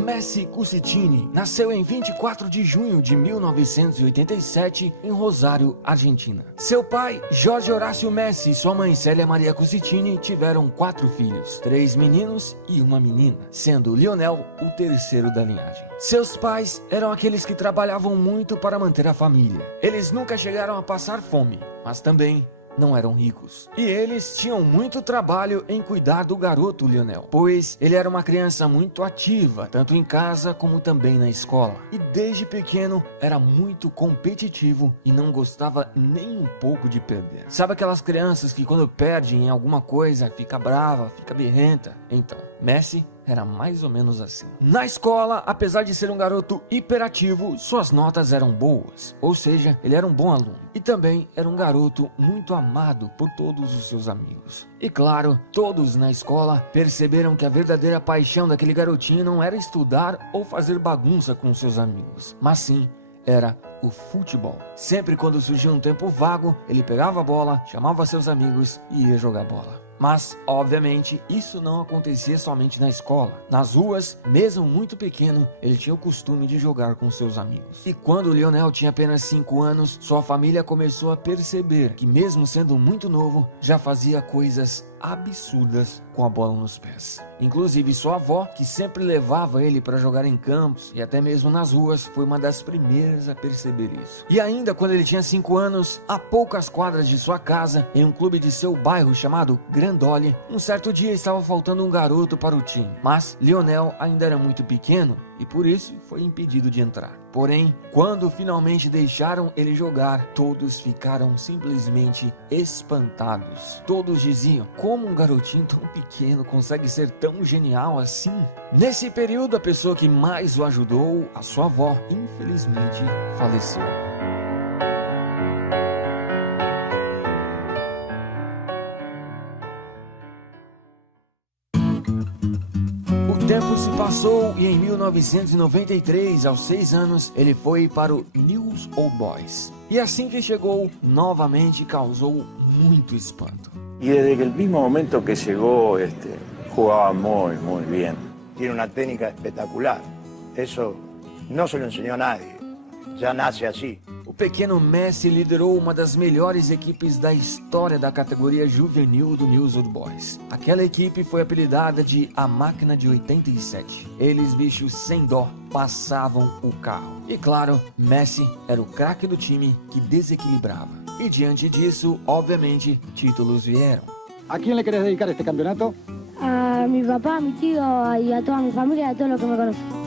Messi Cusitini nasceu em 24 de junho de 1987 em Rosário, Argentina. Seu pai, Jorge Horácio Messi, e sua mãe Célia Maria Cusitini tiveram 4 filhos, 3 meninos e uma menina, sendo Lionel o terceiro da linhagem. Seus pais eram aqueles que trabalhavam muito para manter a família. Eles nunca chegaram a passar fome, mas também não eram ricos. E eles tinham muito trabalho em cuidar do garoto Lionel, pois ele era uma criança muito ativa, tanto em casa como também na escola. E desde pequeno era muito competitivo e não gostava nem um pouco de perder. Sabe aquelas crianças que quando perdem em alguma coisa fica brava, fica birrenta? Então, Messi era mais ou menos assim. Na escola, apesar de ser um garoto hiperativo, suas notas eram boas, ou seja, ele era um bom aluno. E também era um garoto muito amado por todos os seus amigos. E claro, todos na escola perceberam que a verdadeira paixão daquele garotinho não era estudar ou fazer bagunça com seus amigos, mas sim era o futebol. Sempre quando surgia um tempo vago, ele pegava a bola, chamava seus amigos e ia jogar bola. Mas, obviamente, isso não acontecia somente na escola. Nas ruas, mesmo muito pequeno, ele tinha o costume de jogar com seus amigos. E quando Lionel tinha apenas 5 anos, sua família começou a perceber que, mesmo sendo muito novo, já fazia coisas absurdas com a bola nos pés. Inclusive sua avó, que sempre levava ele para jogar em campos e até mesmo nas ruas, foi uma das primeiras a perceber isso. E ainda quando ele tinha 5 anos, a poucas quadras de sua casa, em um clube de seu bairro chamado Grandoli, um certo dia estava faltando um garoto para o time, mas Lionel ainda era muito pequeno e por isso foi impedido de entrar. Porém, quando finalmente deixaram ele jogar, todos ficaram simplesmente espantados. Todos diziam: como um garotinho tão pequeno consegue ser tão genial assim? Nesse período, a pessoa que mais o ajudou, a sua avó, infelizmente faleceu. O tempo se passou e em 1993, aos 6 anos, ele foi para o Newell's Old Boys. E assim que chegou, novamente causou muito espanto. Y desde el mismo momento que llegó, jugaba muy bien. Tiene una técnica espectacular. Eso no se lo enseñó a nadie. Ya nace así. O pequeno Messi liderou uma das melhores equipes da história da categoria juvenil do Newell's Old Boys. Aquela equipe foi apelidada de A Máquina de 87. Eles, bichos sem dó, passavam o carro. E claro, Messi era o craque do time que desequilibrava. E diante disso, obviamente, títulos vieram. ¿A quién le querés dedicar este campeonato? A mi papá, a mi tío y a toda mi familia y a todos los que me conocen.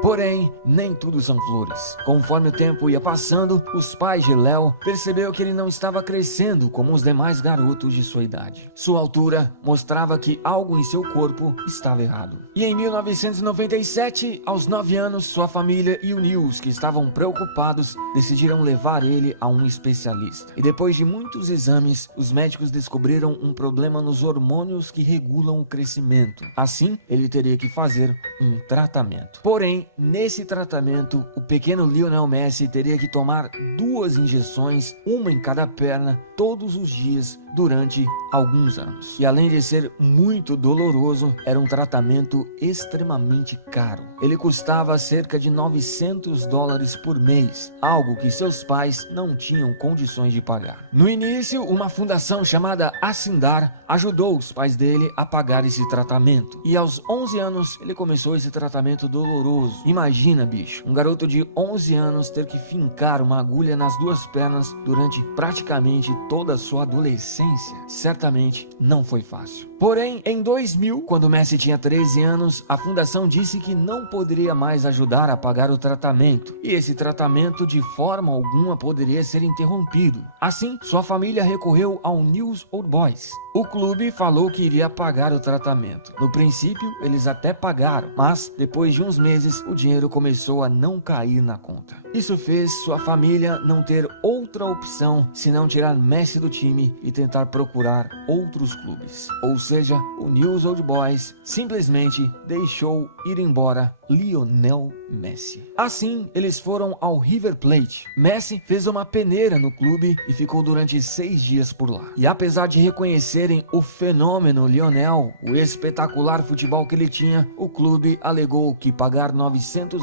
Porém, nem tudo são flores. Conforme o tempo ia passando, os pais de Léo perceberam que ele não estava crescendo como os demais garotos de sua idade. Sua altura mostrava que algo em seu corpo estava errado. E em 1997, aos 9 anos, sua família e o Newell's, que estavam preocupados, decidiram levar ele a um especialista. E depois de muitos exames, os médicos descobriram um problema nos hormônios que regulam o crescimento. Assim, ele teria que fazer um tratamento. Porém, nesse tratamento, o pequeno Lionel Messi teria que tomar 2 injeções, uma em cada perna, todos os dias durante alguns anos. E além de ser muito doloroso, era um tratamento extremamente caro. Ele custava cerca de $900 por mês, algo que seus pais não tinham condições de pagar. No início, uma fundação chamada Asindar ajudou os pais dele a pagar esse tratamento. E aos 11 anos, ele começou esse tratamento doloroso. Imagina, bicho, um garoto de 11 anos ter que fincar uma agulha nas 2 pernas durante praticamente toda a sua adolescência. Certamente não foi fácil. Porém, em 2000, quando Messi tinha 13 anos, a fundação disse que não poderia mais ajudar a pagar o tratamento, e esse tratamento de forma alguma poderia ser interrompido. Assim, sua família recorreu ao Newell's Old Boys. O clube falou que iria pagar o tratamento. No princípio, eles até pagaram, mas depois de uns meses, o dinheiro começou a não cair na conta. Isso fez sua família não ter outra opção senão tirar Messi do time e tentar procurar outros clubes. Ou seja, o Newell's Old Boys simplesmente deixou ir embora Lionel Messi. Assim, eles foram ao River Plate. Messi fez uma peneira no clube e ficou durante 6 dias por lá. E apesar de reconhecerem o fenômeno Lionel, o espetacular futebol que ele tinha, o clube alegou que pagar $900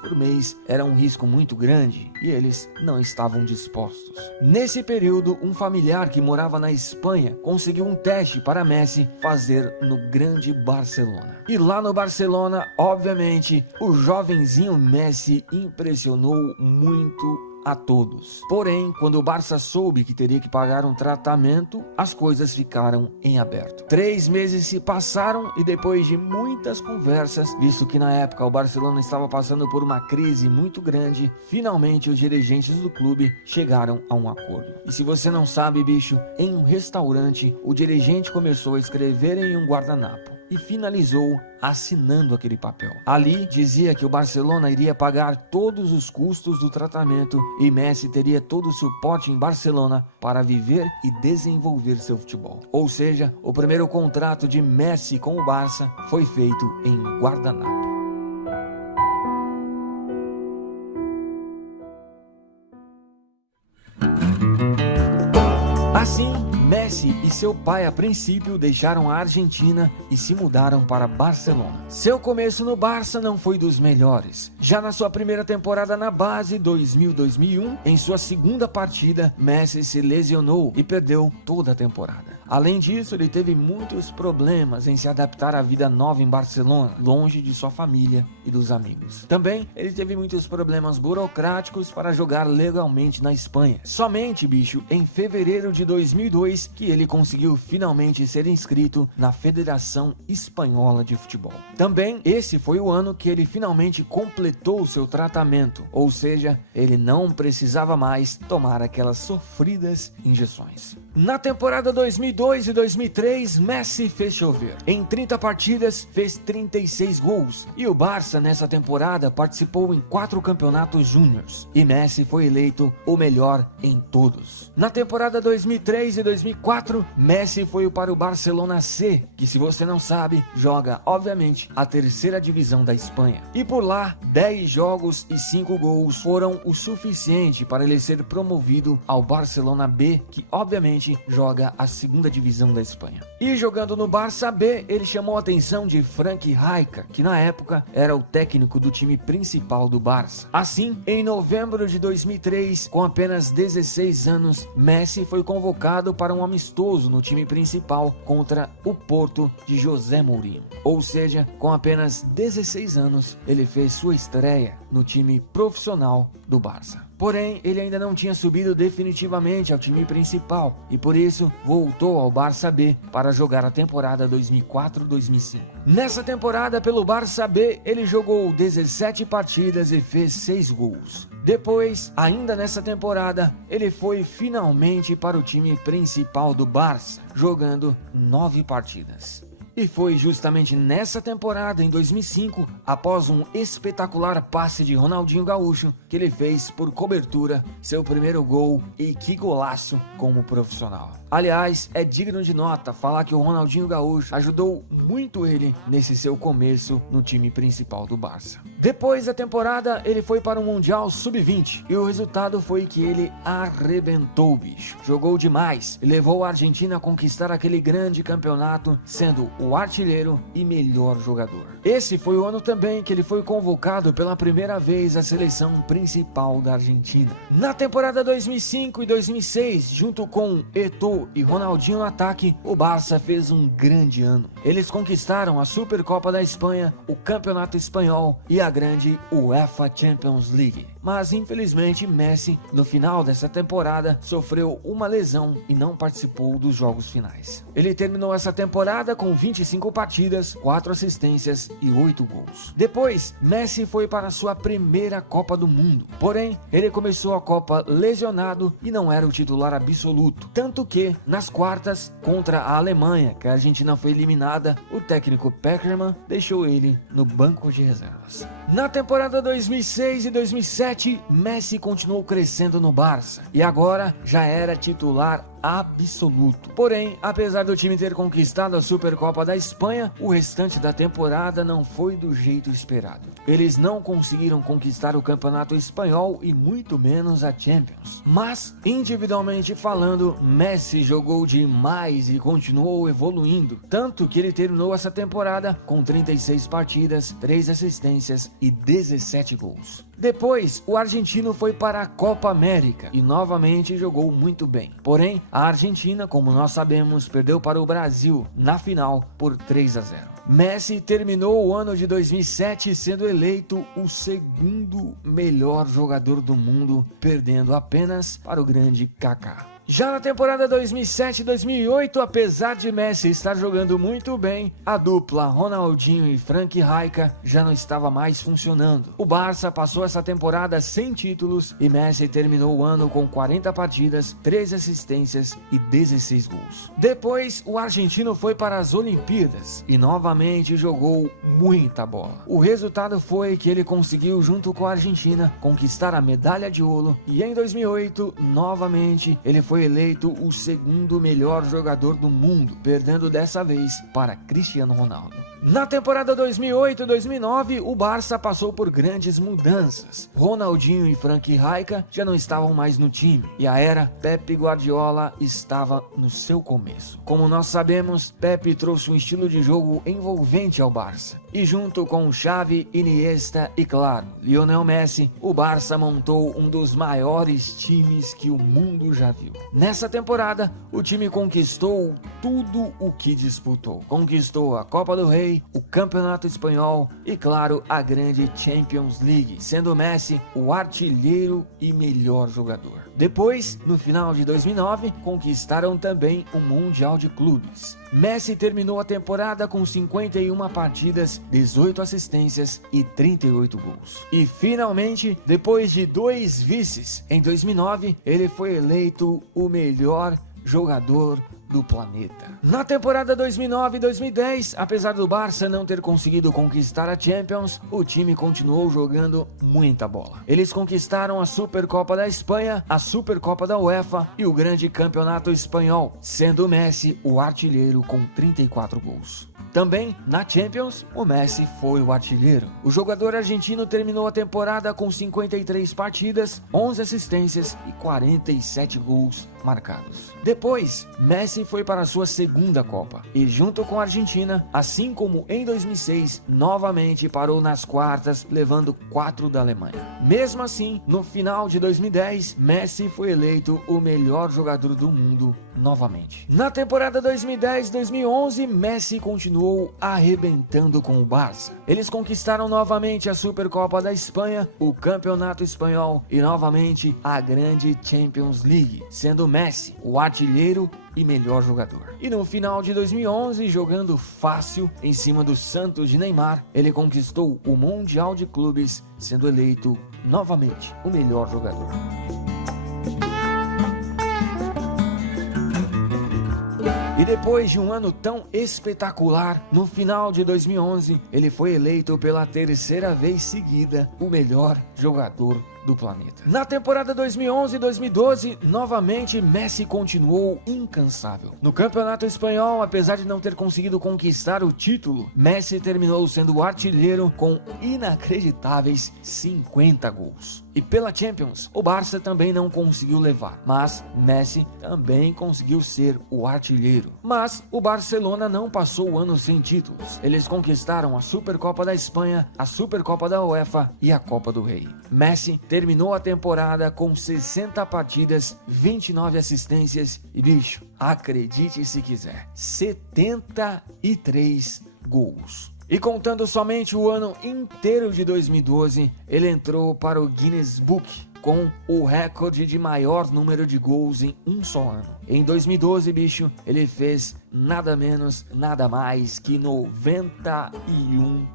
por mês era um risco muito grande e eles não estavam dispostos. Nesse período, um familiar que morava na Espanha conseguiu um teste para Messi fazer no grande Barcelona. E lá no Barcelona, obviamente, o jovenzinho Messi impressionou muito a todos. Porém, quando o Barça soube que teria que pagar um tratamento, as coisas ficaram em aberto. 3 meses se passaram e depois de muitas conversas, visto que na época o Barcelona estava passando por uma crise muito grande, finalmente os dirigentes do clube chegaram a um acordo. E se você não sabe, bicho, em um restaurante, o dirigente começou a escrever em um guardanapo e finalizou assinando aquele papel. Ali dizia que o Barcelona iria pagar todos os custos do tratamento e Messi teria todo o suporte em Barcelona para viver e desenvolver seu futebol. Ou seja, o primeiro contrato de Messi com o Barça foi feito em guardanapo. Assim, Messi e seu pai a princípio deixaram a Argentina e se mudaram para Barcelona. Seu começo no Barça não foi dos melhores. Já na sua primeira temporada na base, 2000-2001, em sua segunda partida, Messi se lesionou e perdeu toda a temporada. Além disso, ele teve muitos problemas em se adaptar à vida nova em Barcelona, longe de sua família e dos amigos. Também, ele teve muitos problemas burocráticos para jogar legalmente na Espanha. Somente, bicho, em fevereiro de 2002, que ele conseguiu finalmente ser inscrito na Federação Espanhola de Futebol. Também, esse foi o ano que ele finalmente completou seu tratamento, ou seja, ele não precisava mais tomar aquelas sofridas injeções. Na temporada 2002 e 2003, Messi fez chover. Em 30 partidas, fez 36 gols. E o Barça, nessa temporada, participou em 4 campeonatos júniors. E Messi foi eleito o melhor em todos. Na temporada 2003 e 2004, Messi foi para o Barcelona C, que, se você não sabe, joga, obviamente, a terceira divisão da Espanha. E por lá, 10 jogos e 5 gols foram o suficiente para ele ser promovido ao Barcelona B, que, obviamente, joga a segunda divisão da Espanha. E jogando no Barça B, ele chamou a atenção de Frank Rijkaard, que na época era o técnico do time principal do Barça. Assim, em novembro de 2003, com apenas 16 anos, Messi foi convocado para um amistoso no time principal contra o Porto de José Mourinho. Ou seja, com apenas 16 anos, ele fez sua estreia no time profissional do Barça. Porém, ele ainda não tinha subido definitivamente ao time principal e por isso voltou ao Barça B para jogar a temporada 2004-2005. Nessa temporada pelo Barça B, ele jogou 17 partidas e fez 6 gols. Depois, ainda nessa temporada, ele foi finalmente para o time principal do Barça, jogando 9 partidas. E foi justamente nessa temporada, em 2005, após um espetacular passe de Ronaldinho Gaúcho, que ele fez por cobertura seu primeiro gol, e que golaço como profissional. Aliás, é digno de nota falar que o Ronaldinho Gaúcho ajudou muito ele nesse seu começo no time principal do Barça. Depois da temporada, ele foi para o Mundial Sub-20 e o resultado foi que ele arrebentou, bicho. Jogou demais e levou a Argentina a conquistar aquele grande campeonato, sendo o artilheiro e melhor jogador. Esse foi o ano também que ele foi convocado pela primeira vez à seleção principal da Argentina. Na temporada 2005 e 2006, junto com Eto'o e Ronaldinho no ataque, o Barça fez um grande ano. Eles conquistaram a Supercopa da Espanha, o Campeonato Espanhol e a grande UEFA Champions League. Mas infelizmente Messi, no final dessa temporada, sofreu uma lesão e não participou dos jogos finais. Ele terminou essa temporada com 25 partidas, 4 assistências e 8 gols. Depois, Messi foi para sua primeira Copa do Mundo. Porém, ele começou a Copa lesionado e não era o titular absoluto. Tanto que, nas quartas, contra a Alemanha, que a Argentina foi eliminada, o técnico Peckerman deixou ele no banco de reservas. Na temporada 2006 e 2007, Messi continuou crescendo no Barça e agora já era titular absoluto. Porém, apesar do time ter conquistado a Supercopa da Espanha, o restante da temporada não foi do jeito esperado. Eles não conseguiram conquistar o Campeonato Espanhol e muito menos a Champions. Mas, individualmente falando, Messi jogou demais e continuou evoluindo, tanto que ele terminou essa temporada com 36 partidas, 3 assistências e 17 gols. Depois, o argentino foi para a Copa América e novamente jogou muito bem. Porém, a Argentina, como nós sabemos, perdeu para o Brasil na final por 3-0. Messi terminou o ano de 2007 sendo eleito o segundo melhor jogador do mundo, perdendo apenas para o grande Kaká. Já na temporada 2007-2008, apesar de Messi estar jogando muito bem, a dupla Ronaldinho e Frank Rijkaard já não estava mais funcionando. O Barça passou essa temporada sem títulos e Messi terminou o ano com 40 partidas, 3 assistências e 16 gols. Depois, o argentino foi para as Olimpíadas e novamente jogou muita bola. O resultado foi que ele conseguiu, junto com a Argentina, conquistar a medalha de ouro e em 2008, novamente, ele foi eleito o segundo melhor jogador do mundo, perdendo dessa vez para Cristiano Ronaldo. Na temporada 2008-2009, o Barça passou por grandes mudanças. Ronaldinho e Frank Rijkaard já não estavam mais no time e a era Pep Guardiola estava no seu começo. Como nós sabemos, Pep trouxe um estilo de jogo envolvente ao Barça. E junto com Xavi, Iniesta e, claro, Lionel Messi, o Barça montou um dos maiores times que o mundo já viu. Nessa temporada, o time conquistou tudo o que disputou. Conquistou a Copa do Rei, o Campeonato Espanhol e, claro, a grande Champions League, sendo Messi o artilheiro e melhor jogador. Depois, no final de 2009, conquistaram também o Mundial de Clubes. Messi terminou a temporada com 51 partidas, 18 assistências e 38 gols. E finalmente, depois de 2 vices, em 2009, ele foi eleito o melhor jogador do planeta. Na temporada 2009-2010, apesar do Barça não ter conseguido conquistar a Champions, o time continuou jogando muita bola. Eles conquistaram a Supercopa da Espanha, a Supercopa da UEFA e o grande Campeonato Espanhol, sendo Messi o artilheiro com 34 gols. Também, na Champions, o Messi foi o artilheiro. O jogador argentino terminou a temporada com 53 partidas, 11 assistências e 47 gols marcados. Depois, Messi foi para a sua segunda Copa e, junto com a Argentina, assim como em 2006, novamente parou nas quartas, levando 4 da Alemanha. Mesmo assim, no final de 2010, Messi foi eleito o melhor jogador do mundo novamente. Na temporada 2010-2011, Messi continuou arrebentando com o Barça. Eles conquistaram novamente a Supercopa da Espanha, o Campeonato Espanhol e novamente a grande Champions League, sendo Messi o artilheiro e melhor jogador. E no final de 2011, jogando fácil em cima do Santos de Neymar, ele conquistou o Mundial de Clubes, sendo eleito novamente o melhor jogador. E depois de um ano tão espetacular, no final de 2011, ele foi eleito pela terceira vez seguida o melhor jogador do planeta. Na temporada 2011-2012, novamente Messi continuou incansável. No Campeonato Espanhol, apesar de não ter conseguido conquistar o título, Messi terminou sendo o artilheiro com inacreditáveis 50 gols. E pela Champions, o Barça também não conseguiu levar, mas Messi também conseguiu ser o artilheiro. Mas o Barcelona não passou o ano sem títulos. Eles conquistaram a Supercopa da Espanha, a Supercopa da UEFA e a Copa do Rei. Messi terminou a temporada com 60 partidas, 29 assistências e, bicho, acredite se quiser, 73 gols. E contando somente o ano inteiro de 2012, ele entrou para o Guinness Book com o recorde de maior número de gols em um só ano. Em 2012, bicho, ele fez nada menos, nada mais que 91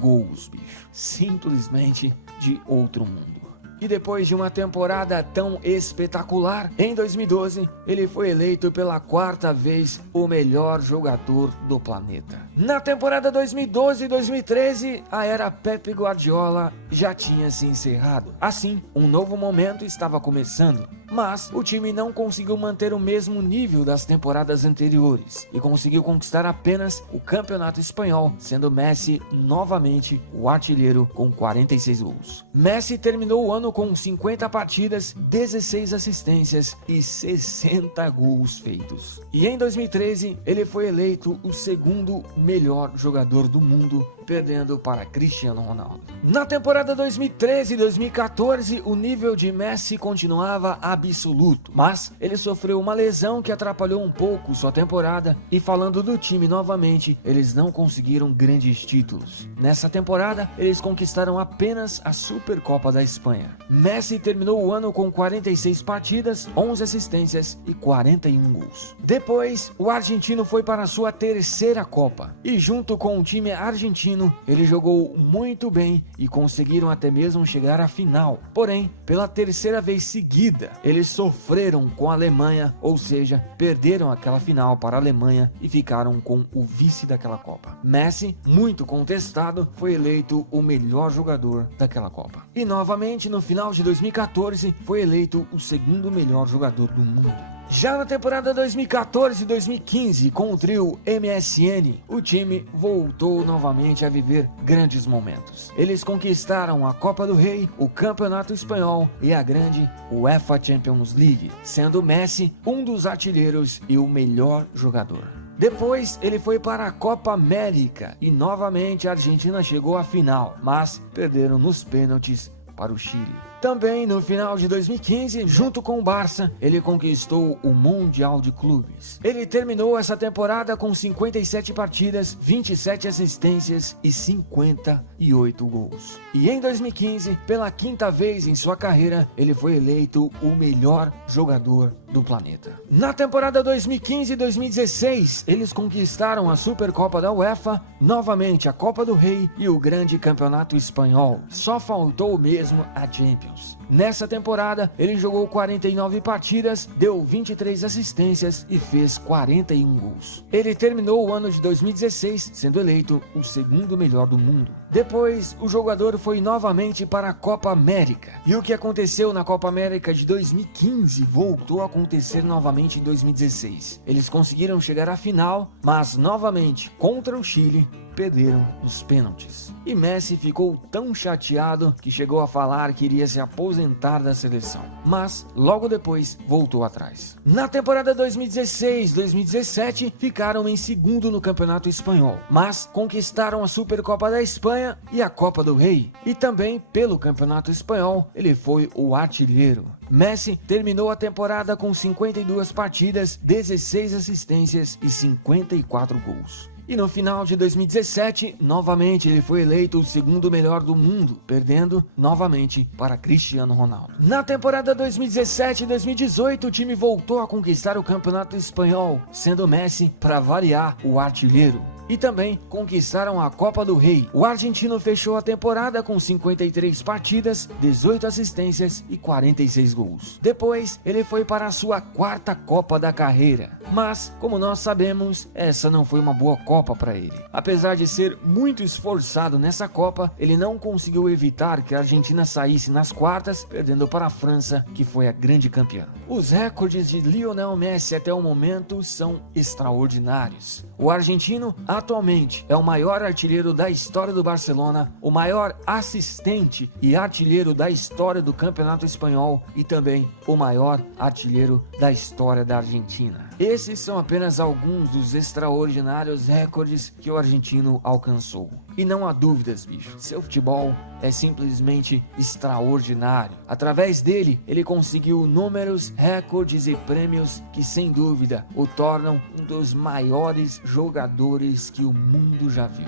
gols, bicho. Simplesmente de outro mundo. E depois de uma temporada tão espetacular, em 2012, ele foi eleito pela 4ª vez o melhor jogador do planeta. Na temporada 2012-2013, a era Pep Guardiola já tinha se encerrado. Assim, um novo momento estava começando, mas o time não conseguiu manter o mesmo nível das temporadas anteriores e conseguiu conquistar apenas o Campeonato Espanhol, sendo Messi novamente o artilheiro com 46 gols. Messi terminou o ano com 50 partidas, 16 assistências e 60 gols feitos. E em 2013, ele foi eleito o segundo melhor jogador do mundo, perdendo para Cristiano Ronaldo. Na temporada 2013-2014, o nível de Messi continuava absoluto, mas ele sofreu uma lesão que atrapalhou um pouco sua temporada, e falando do time novamente, eles não conseguiram grandes títulos. Nessa temporada, eles conquistaram apenas a Supercopa da Espanha. Messi terminou o ano com 46 partidas, 11 assistências e 41 gols. Depois, o argentino foi para a sua terceira Copa, e junto com o time argentino, ele jogou muito bem e conseguiram até mesmo chegar à final. Porém, pela terceira vez seguida, eles sofreram com a Alemanha, ou seja, perderam aquela final para a Alemanha e ficaram com o vice daquela Copa. Messi, muito contestado, foi eleito o melhor jogador daquela Copa. E novamente, no final de 2014, foi eleito o segundo melhor jogador do mundo. Já na temporada 2014-2015, com o trio MSN, o time voltou novamente a viver grandes momentos. Eles conquistaram a Copa do Rei, o Campeonato Espanhol e a grande UEFA Champions League, sendo Messi um dos artilheiros e o melhor jogador. Depois ele foi para a Copa América e novamente a Argentina chegou à final, mas perderam nos pênaltis para o Chile. Também no final de 2015, junto com o Barça, ele conquistou o Mundial de Clubes. Ele terminou essa temporada com 57 partidas, 27 assistências e 58 gols. E em 2015, pela quinta vez em sua carreira, ele foi eleito o melhor jogador do planeta. Na temporada 2015-2016, eles conquistaram a Supercopa da UEFA, novamente a Copa do Rei e o grande Campeonato Espanhol. Só faltou mesmo a Champions. Nessa temporada, ele jogou 49 partidas, deu 23 assistências e fez 41 gols. Ele terminou o ano de 2016 sendo eleito o segundo melhor do mundo. Depois, o jogador foi novamente para a Copa América. E o que aconteceu na Copa América de 2015 voltou a acontecer novamente em 2016. Eles conseguiram chegar à final, mas novamente contra o Chile, perderam os pênaltis. E Messi ficou tão chateado que chegou a falar que iria se aposentar da seleção, mas logo depois voltou atrás. Na temporada 2016-2017 ficaram em segundo no Campeonato Espanhol, mas conquistaram a Supercopa da Espanha e a Copa do Rei, e também pelo Campeonato Espanhol ele foi o artilheiro. Messi terminou a temporada com 52 partidas, 16 assistências e 54 gols. E no final de 2017, novamente ele foi eleito o segundo melhor do mundo, perdendo novamente para Cristiano Ronaldo. Na temporada 2017-2018, o time voltou a conquistar o Campeonato Espanhol, sendo Messi, para variar, o artilheiro. E também conquistaram a Copa do Rei. O argentino fechou a temporada com 53 partidas, 18 assistências e 46 gols. Depois, ele foi para a sua quarta Copa da carreira. Mas, como nós sabemos, essa não foi uma boa Copa para ele. Apesar de ser muito esforçado nessa Copa, ele não conseguiu evitar que a Argentina saísse nas quartas, perdendo para a França, que foi a grande campeã. Os recordes de Lionel Messi até o momento são extraordinários. O argentino atualmente é o maior artilheiro da história do Barcelona, o maior assistente e artilheiro da história do Campeonato Espanhol e também o maior artilheiro da história da Argentina. Esses são apenas alguns dos extraordinários recordes que o argentino alcançou. E não há dúvidas, bicho, seu futebol é simplesmente extraordinário. Através dele, ele conseguiu números, recordes e prêmios que, sem dúvida, o tornam um dos maiores jogadores que o mundo já viu.